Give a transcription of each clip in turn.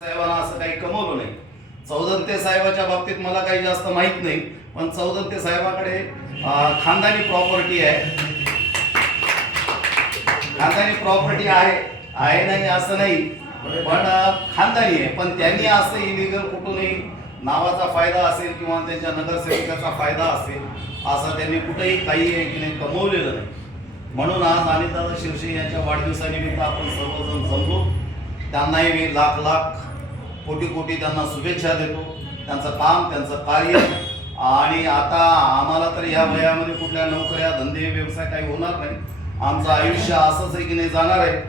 साहेबांना असं काही कमवलं नाही. चौदत्ते साहेबाच्या बाबतीत मला काही जास्त माहित नाही, पण चौदत्ते साहेबाकडे खानदानी प्रॉपर्टी आहे. खानदानी प्रॉपर्टी आहे नाही असं नाही, पण खानदानी आहे. पण त्यांनी असं इलिगल कुठूनही नावाचा फायदा असेल किंवा त्यांच्या नगरसेवकाचा फायदा असेल असं त्यांनी कुठेही काही आहे की नाही कमवलेलं नाही. म्हणून आज अनिलदादा शिरसे यांच्या वाढदिवसानिमित्त आपण सर्वजण जमलो. त्यांनाही मी लाख लाख कोटी कोटी त्यांना शुभेच्छा देतो. त्यांचं काम, त्यांचं कार्य. आणि आता आम्हाला तर या वयामध्ये कुठल्या नोकऱ्या, धंदे, व्यवसाय काही होणार नाही. आमचं आयुष्य असंच आहे की नाही जाणार आहे.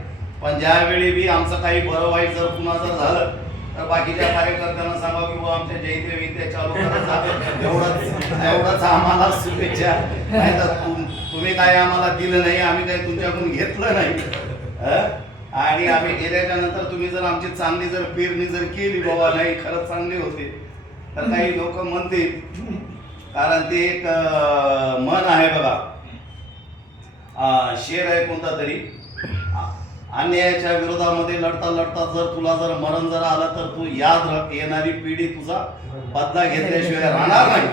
पण ज्यावेळी बी आमचं काही बरं वाईट जर पुन्हा जर झालं तर बाकीच्या कार्यकर्त्यांना सांगा की बुवा आमच्या जयते विद्या चालू करत एवढंच आम्हाला शुभेच्छा. नाही तर तुम्ही काय आम्हाला दिलं नाही, आम्ही काही तुमच्याकडून घेतलं नाही. आणि आम्ही गेल्याच्या नंतर तुम्ही जर आमची चांगली जर पेरणी जर केली बाबा नाही खरंच चांगली होते तर काही लोक म्हणतील. कारण ते एक मन आहे बघा, शेर आहे कोणता तरी, अन्यायाच्या विरोधामध्ये लढता लढता जर तुला जर मरण जर आलं तर तू याद राख, येणारी पिढी तुझा बदला घेतल्याशिवाय राहणार नाही.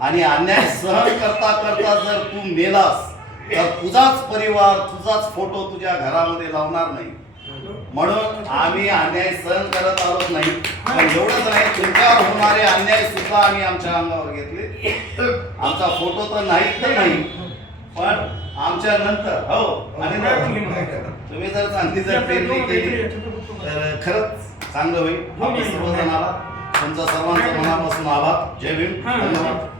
आणि अन्याय सहन करता करता जर तू मेलास तर तुझाच परिवार, तुझाच फोटो तुझ्या घरामध्ये लावणार नाही. म्हणून आम्ही अन्याय सहन करत आलोच नाही, पण एवढंच नाही, तुमच्यावर होणारे अन्याय सुद्धा आम्ही आमच्या अंगावर घेतले. आमचा फोटो तर नाही, पण आमच्या नंतर हो. आणि तुम्ही जर चांगली जर पेरणी केली तर खरंच चांगलं होईल. आपण सर्वजण आला, तुमचा सर्वांचा मनापासून आभार. जय भीम. धन्यवाद.